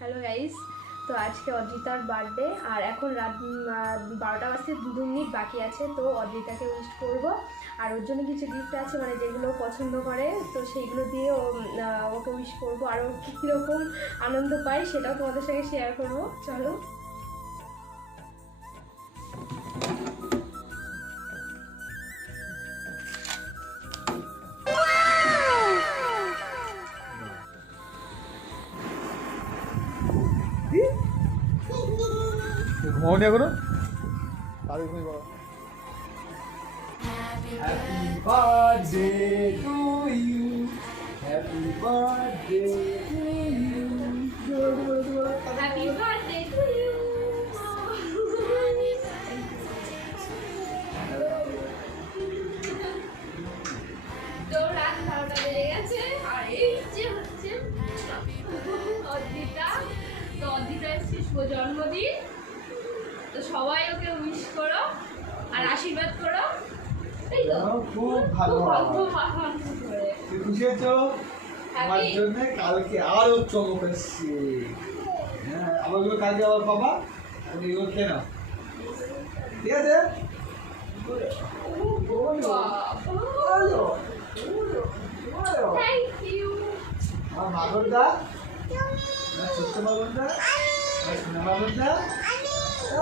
Hello guys তো আজকে অদ্রিতার birthday আর এখন রাত বারোটা বাজতে দু মিনিট বাকি আছে, তো অদ্রিতাকে উইস্ট করব। আর ওর জন্য কিছু গিফট আছে মানে যেগুলো পছন্দ করে, তো সেইগুলো দিয়ে ও ওকে উইশ করব। আর ও কীরকম আনন্দ পায় সেটাও তোমাদের সঙ্গে শেয়ার করব। চলো। ঘুমাওনি এখনও তাহলে ঘুমিয়ে পড়ো happy birthday to you happy birthday to you happy birthday to তো রাত বারোটা বেজে গেছে আর এই যে হচ্ছে অদ্রিতা তো অদ্রিতা এসছে শুভ জন্মদিন। তো সবাই ওকে উইশ করো আর আশীর্বাদ করো। খুব ভালো। খুশি হয়েছো? আমার? জন্য কালকে আরও চমক এসছে হ্যাঁ আবার ওগুলো কালকে আবার পাবা? তুমি এগুলো খেয়ে নাও। ঠিক আছে? আমার মাগরদা? ছোট্ট মাগরদা? সোনা মাগরদা? কে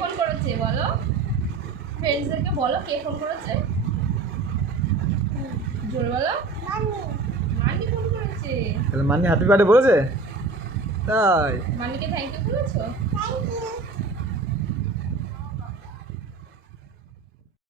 ফোন করেছে বলো? ফ্রেন্ডসদেরকে বলো কে ফোন করেছে? জোর বলো। মানি ফোন করেছে। তাহলে মান্নি হ্যাপি বার্থডে বলেছে? তাই। মানিকে থ্যাংক ইউ বলেছ?